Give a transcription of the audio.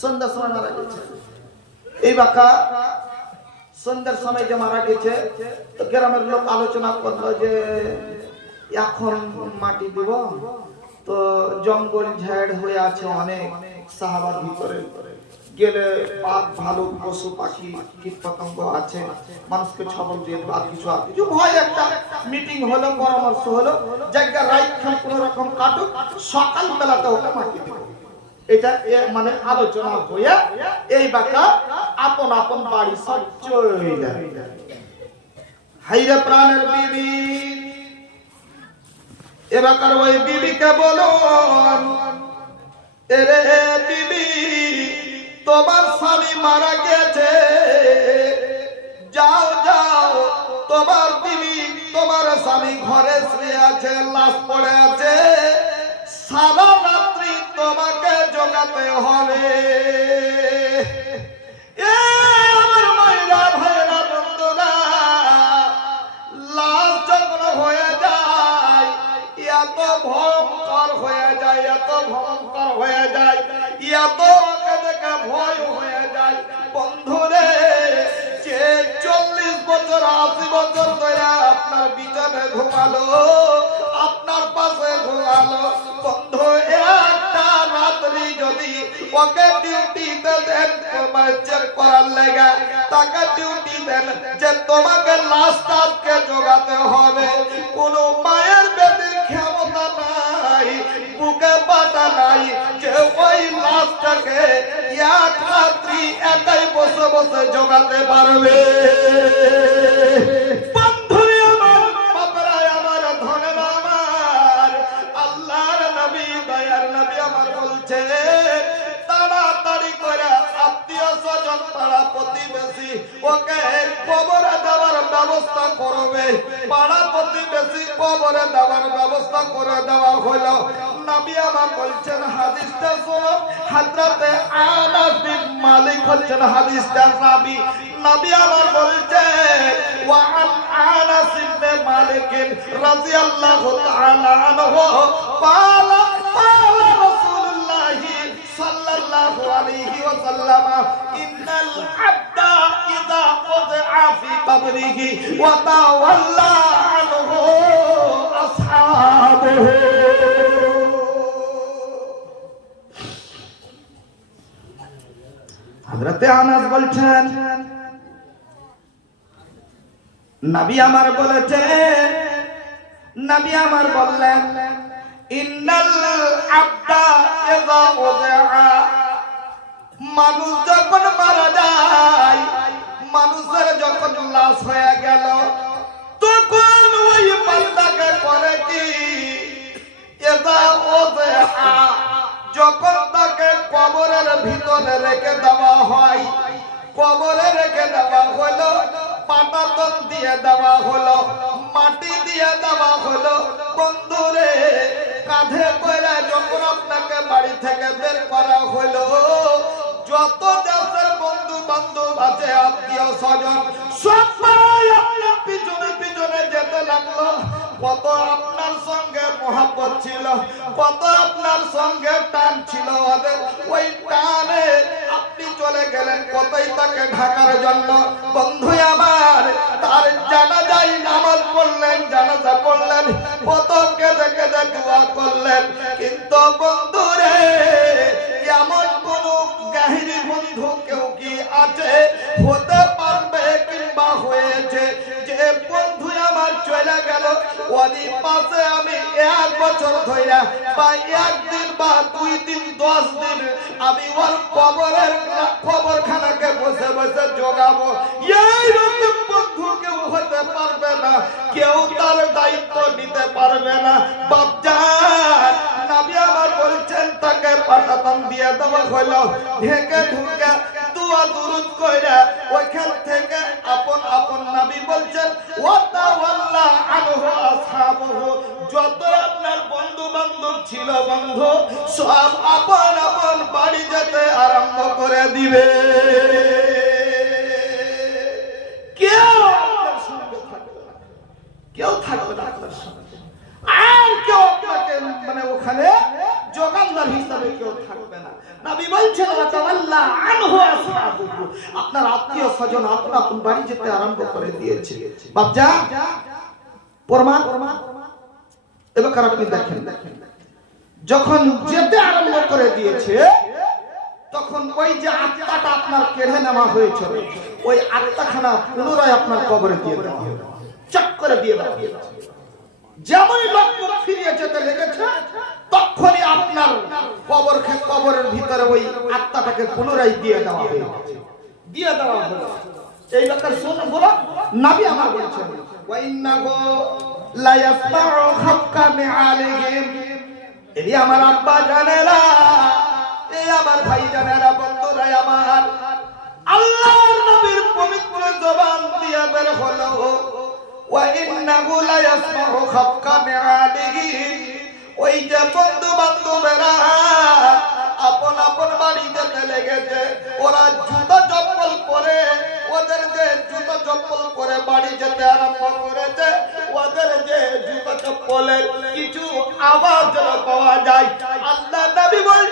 সন্ধ্যার সময় মারা গেছে। এই বাঁকা সন্ধ্যার সময় যে মারা গেছে, তো গ্রামের লোক আলোচনা করলো যে এখন মাটি দিব, তো জঙ্গল ঝাড় হয়ে আছে অনেক, সাহাবার ভিতরে গেলে বাঘ ভালুক পশু পাখি কীট পতঙ্গ আছে, মানুষকে ছবল দিয়ে আর কিছু ভয়। একটা মিটিং হলো, পরামর্শ হলো, জায়গা রাইট খান কোন রকম কাটুক, সকাল বেলাতে ওকে মাটি দিব। এটা মানে আলোচনা হইয়া এই বাঁকা আপন আপন বাড়ি সব চলে। হাইরে প্রাণের বিবি, এবাকার ওই বিবিকে বলো, এরে বিবি তোমার স্বামী মারা গেছে, যাও যাও, তোমার বিবি তোমার স্বামী ঘরে শুয়ে আছে, লাশ পড়ে আছে, সারা রাত্রি তোমাকে জোগাতে হবে। আমার মায়েরা ভাইরা বন্ধুরা, লাশ যখন হয়ে যায় এত ভয়ঙ্কর হয়ে যায়, এত ভয়ঙ্কর হয়ে যায়, এত দেখে ভয় হয়ে যায়। বন্ধুরে, যে 40 বছর 80 বছর ধরে আপনার বিছানে ঘুমালো, আপনার পাশে ঘুমালো, বন্ধু একটা রাত্রি যদি ওকে ডিউটিতে দেন চেক করার লেগে, তাকে ডিউটি দেন যে তোমাকে লাশটাকে জোগাতে হবে, কোন মায়ের বেদির ক্ষমতা নাই, বুকে বাটা নাই যে ওই লাশটাকে এক রাত্রি একাই বসে বসে জোগাতে পারবে। বন্ধুরে আমার, বাবারা আমার, ধনের আমার, আল্লাহর নবী দয়ার নবী আমার বলছে, তাড়াতাড়ি করে আত্মীয় স্বজন পাড়া প্রতিবেশী ওকে কবরে দেওয়ার ব্যবস্থা করবে। পাড়া প্রতিবেশী কবরে দেওয়ার ব্যবস্থা করে দেওয়া হলো। নবী আমার বলছেন, হাদিসটা শোনো, হযরতে আনাস বিন মালিক হচ্ছেন হাদিসটার রাবী। নবী আমার বলছেন, ওয়া আন আনাস ইবনে মালিক রাদিয়াল্লাহু তাআলা আনহু ক্বালা ক্বালা রাসূলুল্লাহ সাল্লাল্লাহু আলাইহি ওয়াসাল্লাম, ইন্নাল আবদা ইযা ওযআ ফি কবরিহি ওয়া তাওয়াল্লা আনহু আসহাবুহু। হযরতে আনাস বলছেন, নবী আমার বলেছেন, নবী আমার বললেন, ইন্নাল আবদা ইযা ওযআ, মানুষ যখন মারা যায়, মানুষের যখন লাশ হয়ে গেল, তখন ওই বান্দাকে করে কি, ইযা ওযআ, যখন তাকে কবরের ভিতরে রেখে দেওয়া হয়, কবরে রেখে দেওয়া হলো, পাটাতন দিয়ে দেওয়া হলো, মাটি দিয়ে দেওয়া হলো। বন্ধুরে, কাঁধে করে যখন আপনাকে বাড়ি থেকে বের করা হলো, যত দেশের বন্ধু বান্ধব আছে, আত্মীয় স্বজন, সবাই আপনার পিছনে পিছনে যেতে লাগলো। কত আপনার সঙ্গে মহব্বত ছিল, কত আপনার সঙ্গে টান ছিল ওদের, ওই টানে আপনি চলে গেলেন কতই তাকে ঢাকার জন্য। বন্ধু আমার, তার জানাজায় নামাজ পড়লেন, জানাজা পড়লেন, কত কেঁদে কেঁদে দোয়া করলেন, কিন্তু বন্ধুরে, এমন কোন গাহিরি বন্ধু কেউ কি আছে, হতে পারবে কিংবা হয়েছে, যে বন্ধু আমার চলে গেল, ওরই পাশে আমি 1 বছর ধরে বা 1 দিন বা 2 দিন 10 দিন আমি ওর কবরের কবরখানাকে বসে বসে জোগাবো। এইরকম বন্ধু কেউ হতে পারবে না, কেউ তার দায়িত্ব নিতে পারবে না। বাপজান, নবী আমার বলছেন, তাকে পাটাতন দিয়ে দেওয়া হলো, ঢেকে ঢুকে দোয়া দুরূদ কইরা ওইখান থেকে আপন আপন, নবী বলছেন, ওয়া তাওয়াল্লা আনহু আসহাবুহু, যত আপনার বন্ধু বান্ধব ছিল, বন্ধু সব আপন আপন বাড়ি যেতে আরম্ভ করে দিবে। কেউ আপনার সঙ্গে থাকবে না, কেউ থাকবে না আপনার সঙ্গে, আর কেউ আপনাকে মানে ওখানে যোগানদার হিসাবে কেউ থাকবে না। নবী বলছেন ওয়াতাওয়াল্লা আনহু আসহাবুহু, আপনার আত্মীয় স্বজন আপন আপন বাড়ি যেতে আরম্ভ করে দিয়েছে। বাপজা প্রমাণ এবার আপনি দেখেন, যখন যেতে আরম্ভ করে দিয়েছে তখন ওই যে আত্মাটা আপনার কেড়ে নেওয়া হয়েছিল, ওই আত্মাখানা পুনরায় আপনার কবরে দিয়ে দেওয়া হবে, চট করে দিয়ে দেওয়া হবে। যেমনই লোক ফিরিয়ে যেতে লেগেছে তখনই আপনার কবরের ভিতরে ওই আত্মাটাকে পুনরায় দিয়ে দেওয়া হয়েছে, দিয়ে দেওয়া হলো। এই ব্যাপার শুনুন, বলো নবী আমার বলেছেন ওয়া ইন্নাহু লা ইয়াসমাউ খাফকা মিআলিহিম। এই আমার আব্বা জানেরা, এই আমার ভাই জানেরা, বন্ধুরা আমার, আল্লাহর নবীর পবিত্র জবান দিয়ে বের হলো ওয়া ইন্নাহু লা ইয়াসমাউ খাফকা মিআলিহিম। ওই যে বন্ধু বান্ধবেরা আপন আপন বাড়ি যেতে লেগেছে, ওরা জুতা চপ্পল পরে, ওদের যে জুতা চপ্পল পরে বাড়ি যেতে আরম্ভ করেছে, ওদের যে জুতা চপ্পলের কিছু আওয়াজ পাওয়া যায়। আল্লাহ নবী বলছেন